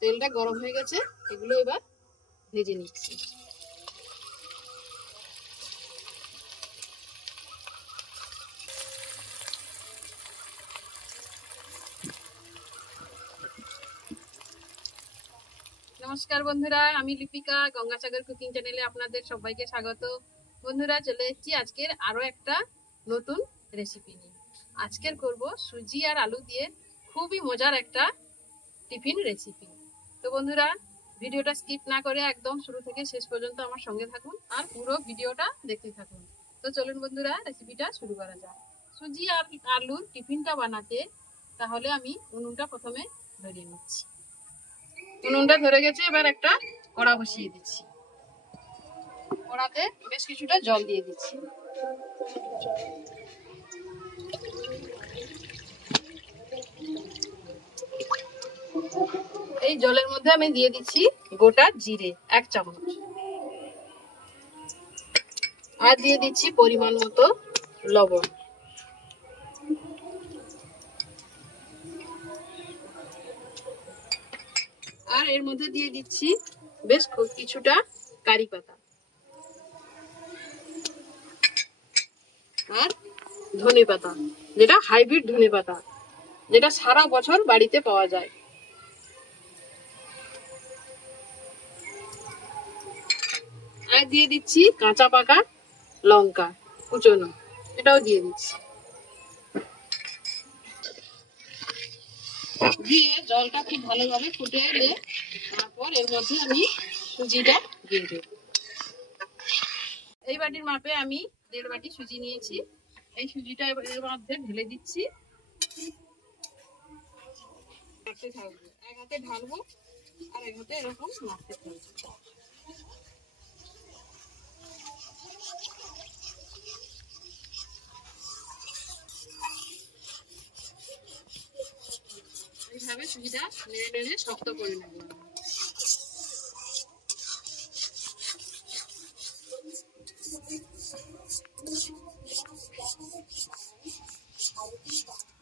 তেলটা গরম হয়ে গেছে, এগুলো এবার ভেজে নিচ্ছি। নমস্কার বন্ধুরা, আমি লিপিকা, গঙ্গাসাগর কুকিং চ্যানেলে আপনাদের সবাইকে স্বাগত। বন্ধুরা, চলে এসেছি আজকের আরো একটা নতুন রেসিপি নিয়ে। আজকের করব সুজি আর আলু দিয়ে খুবই মজার একটা টিফিন রেসিপি। তো বন্ধুরা, ভিডিওটা স্কিপ না করে একদম শুরু থেকে শেষ পর্যন্ত আমার সঙ্গে থাকুন আর পুরো ভিডিওটা দেখতে থাকুন। তো চলুন বন্ধুরা, রেসিপিটা শুরু করা যাক। সুজি আর আলুর টিফিনটা বানাতে তাহলে আমি উনুনটা প্রথমে ধরিয়ে নিচ্ছি। উনুনটা ধরে গেছে, এবার একটা কড়া বসিয়ে দিচ্ছি। কড়াতে বেশ কিছুটা জল দিয়ে দিচ্ছি। এই জলের মধ্যে আমি দিয়ে দিচ্ছি গোটা জিরে 1 চামচ, আর দিয়ে দিচ্ছি পরিমাণ মতো লবণ, আর এর মধ্যে দিয়ে দিচ্ছি বেশ কিছুটা কারি পাতা আর ধনে পাতা, যেটা হাইব্রিড ধনে পাতা, যেটা সারা বছর বাড়িতে পাওয়া যায়। আর দিয়ে দিচ্ছি কাঁচা পাকা লঙ্কা কুচনো, এটাও দিয়ে দিচ্ছি। দিয়ে জলটা খুব ভালোভাবে ফুটে এলে তারপর এর মধ্যে আমি সুজিটা দিয়ে দেব। এই বাটির মাপে আমি 1.5 বাটি সুজি নিয়েছি। এই সুজিটা এর মধ্যে ঢেলে দিচ্ছি। এক হাতে ঢালবো আর এক হাতে এরকম নাড়তে থাকবো। এইভাবে সুজিটা নেড়ে নেড়ে শক্ত করে নেব।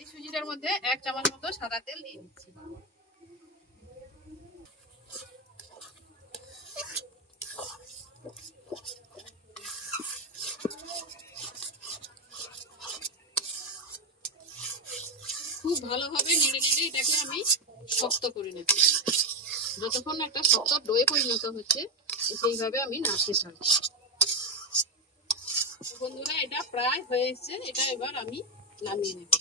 এই সুজিটার মধ্যে 1 চামচ মতো সাদা তেল দিয়ে দিচ্ছি। খুব ভালোভাবে নেড়ে নেড়ে এটাকে আমি শক্ত করে নেব। যতক্ষণ একটা শক্ত ডোয়ে পরিণত হচ্ছে সেইভাবে আমি নাড়তে থাকবো। বন্ধুরা, এটা প্রায় হয়ে এসছে, এটা এবার আমি নামিয়ে নেব।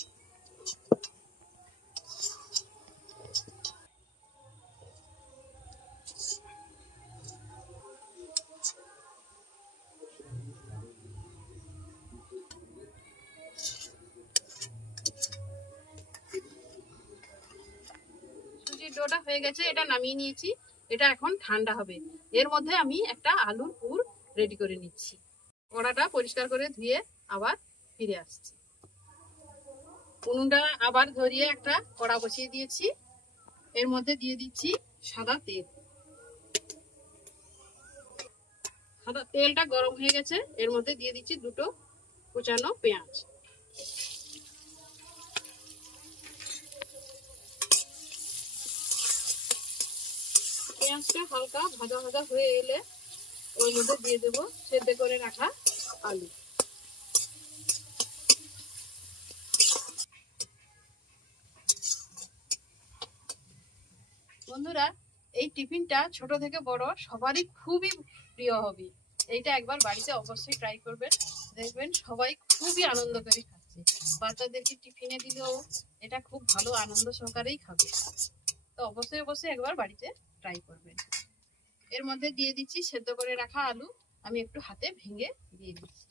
সুজির ডোটা হয়ে গেছে, এটা নামিয়ে নিয়েছি। এটা এখন ঠান্ডা হবে। এর মধ্যে আমি একটা আলুর পুর রেডি করে নিচ্ছি। কড়াটা পরিষ্কার করে ধুয়ে আবার ফিরে আসছি। উনুনটা আবার ধরিয়ে একটা কড়া বসিয়ে দিয়েছি। এর মধ্যে দিয়ে দিচ্ছি সাদা তেল। সাদা তেলটা গরম হয়ে গেছে, এর মধ্যে দিয়ে দিচ্ছি 2 কুচানো পেঁয়াজ। পেঁয়াজটা হালকা ভাজা ভাজা হয়ে এলে ওর মধ্যে দিয়ে দেবো সেদ্ধ করে রাখা আলু। বন্ধুরা, এই টিফিনটা ছোট থেকে বড় সবারই খুবই প্রিয় হবে। এইটা একবার বাড়িতে অবশ্যই ট্রাই করবেন, দেখবেন সবাই খুবই আনন্দ করে খাচ্ছে। বাচ্চাদেরকে টিফিনে দিলেও এটা খুব ভালো আনন্দ সহকারেই খাবে। তো অবশ্যই অবশ্যই একবার বাড়িতে ট্রাই করবেন। এর মধ্যে দিয়ে দিচ্ছি সেদ্ধ করে রাখা আলু, আমি একটু হাতে ভেঙে দিয়ে দিচ্ছি।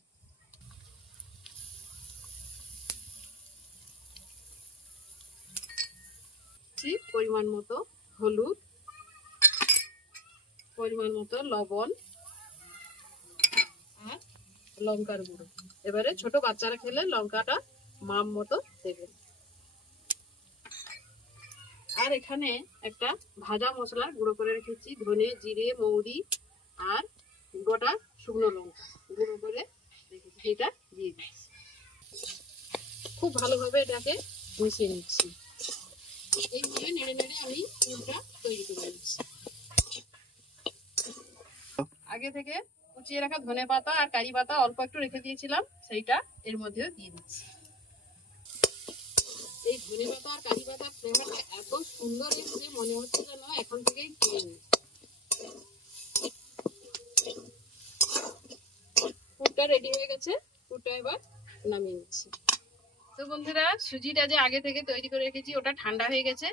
পরিমাণ মতো হলুদ, পরিমাণ মতো লবণ আর লঙ্কার গুঁড়ো। এবারে ছোট বাচ্চারা খেলে লঙ্কাটা মাপ মতো দেবেন। আর এখানে একটা ভাজা মশলা গুঁড়ো করে রেখেছি, ধনে, জিরে, মৌরি আর গোটা শুকনো লঙ্কা গুঁড়ো করে রেখেছি, এটা দিয়ে দিচ্ছি। খুব ভালোভাবে এটাকে মিশিয়ে নিচ্ছি। এইভাবে নেড়ে নেড়ে আমি পুরটা তৈরি করে নিচ্ছি। আগে থেকে কুচিয়ে রাখা ধনে পাতা আর কারি পাতা অল্প একটু রেখে দিয়েছিলাম, সেইটা এর মধ্যে দিয়ে দিচ্ছি। এই ধনে পাতা আর কারি পাতার ফ্লেভারটা এত সুন্দর এসেছে, মনে হচ্ছে যেন এখন থেকেই খেয়ে নিই। পুরটা রেডি হয়ে গেছে, পুরটা এবার নামিয়ে নিচ্ছি। তো বন্ধুরা, সুজিটা যে আগে থেকে তৈরি করে রেখেছি ওটা ঠান্ডা হয়ে গেছে।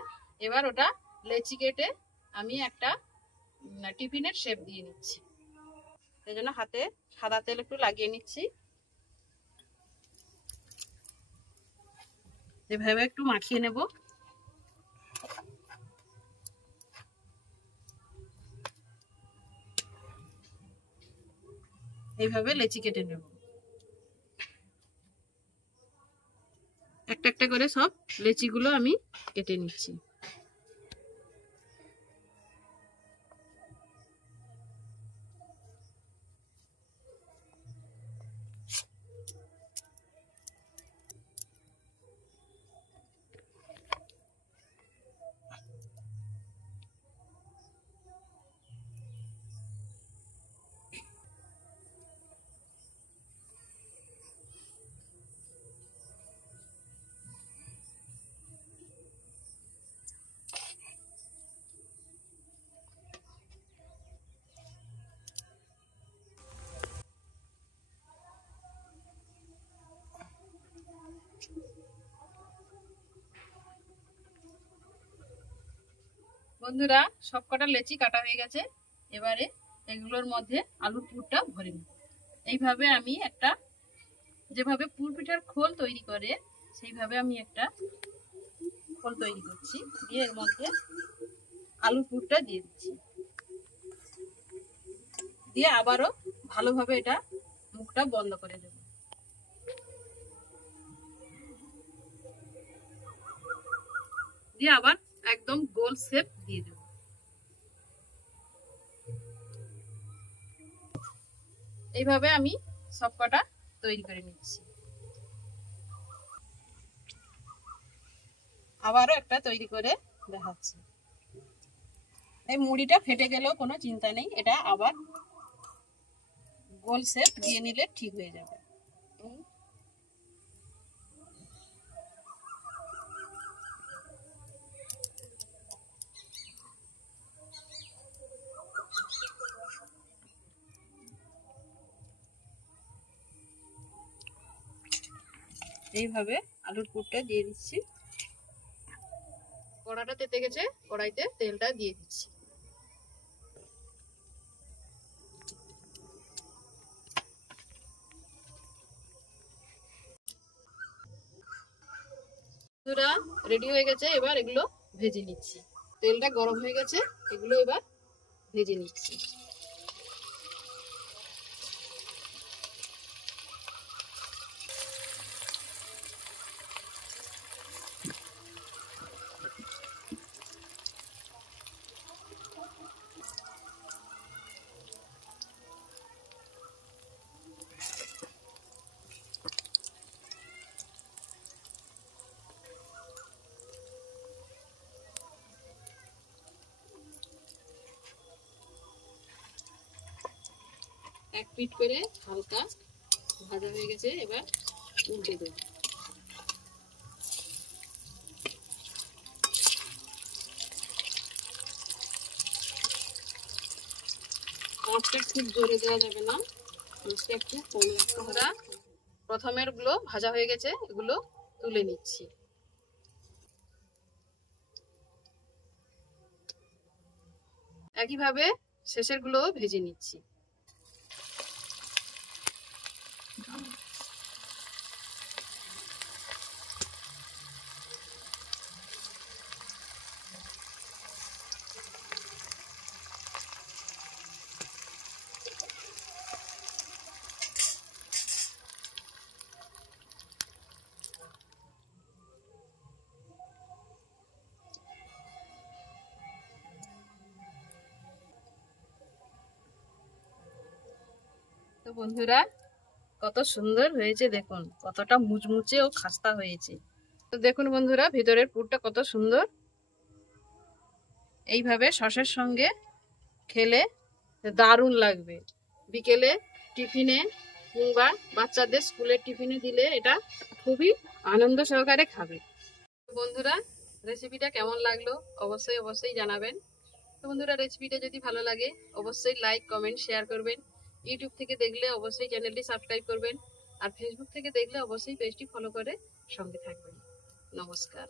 এবার ওটা লেচি কেটে আমি একটা টিফিনের শেপ দিয়ে নিচ্ছি। সেই জন্য হাতে সাদা তেল একটু লাগিয়ে নিচ্ছি, এভাবে একটু মাখিয়ে নেব। এইভাবে লেচি কেটে নেব, একটা একটা করে সব লেচিগুলো আমি কেটে নিচ্ছি। বন্ধুরা, সব কটা লেচি কাটা হয়ে গেছে। এবারে এগুলোর মধ্যে আলুর পুরটা ভরে নেব। এইভাবে আমি একটা, যেভাবে পুর পিঠার খোল তৈরি করে সেইভাবে আমি একটা খোল তৈরি করছি, দিয়ে এর মধ্যে আলুর পুরটা দিয়ে দিচ্ছি, দিয়ে আবারও ভালোভাবে এটা মুখটা বন্ধ করে দেব। দিয়ে আবার একদম গোল শেপ দিয়ে দেব। এইভাবে আমি সবকটা তৈরি করে নিচ্ছি। আবারও একটা তৈরি করে দেখাচ্ছি। এই মুড়িটা ফেটে গেলেও কোনো চিন্তা নেই, এটা আবার গোল শেপ দিয়ে নিলে ঠিক হয়ে যাবে। এইভাবে আলুর পুরটা দিয়ে দিচ্ছি। কড়াটা তেতে গেছে, কড়াইতে তেলটা দিয়ে দিচ্ছি। রেডি হয়ে গেছে, এবার এগুলো ভেজে নিচ্ছি। তেলটা গরম হয়ে গেছে, এগুলো এবার ভেজে নিচ্ছি। এক পিঠ করে হালকা ভাজা হয়ে গেছে, এবার উল্টে দেব। আঁচটা খুব জোরে দেওয়া যাবে না, আঁচটা একটু কম রাখতে হবে। প্রথমের গুলো ভাজা হয়ে গেছে, এগুলো তুলে নিচ্ছি। একইভাবে শেষের গুলো ভেজে নিচ্ছি। তো বন্ধুরা, কত সুন্দর হয়েছে দেখুন, কতটা মুচমুচে ও খাস্তা হয়েছে। তো দেখুন বন্ধুরা, ভিতরের পুরটা কত সুন্দর। এইভাবে সসের সঙ্গে খেলে দারুণ লাগবে। বিকেলে টিফিনে কিংবা বাচ্চাদের স্কুলের টিফিনে দিলে এটা খুবই আনন্দ সহকারে খাবে। বন্ধুরা, রেসিপিটা কেমন লাগলো অবশ্যই জানাবেন। তো বন্ধুরা, রেসিপিটা যদি ভালো লাগে অবশ্যই লাইক, কমেন্ট, শেয়ার করবেন। ইউটিউব থেকে দেখলে অবশ্যই চ্যানেলটি সাবস্ক্রাইব করবেন, আর ফেসবুক থেকে দেখলে অবশ্যই পেজটি ফলো করে সঙ্গে থাকবেন। নমস্কার।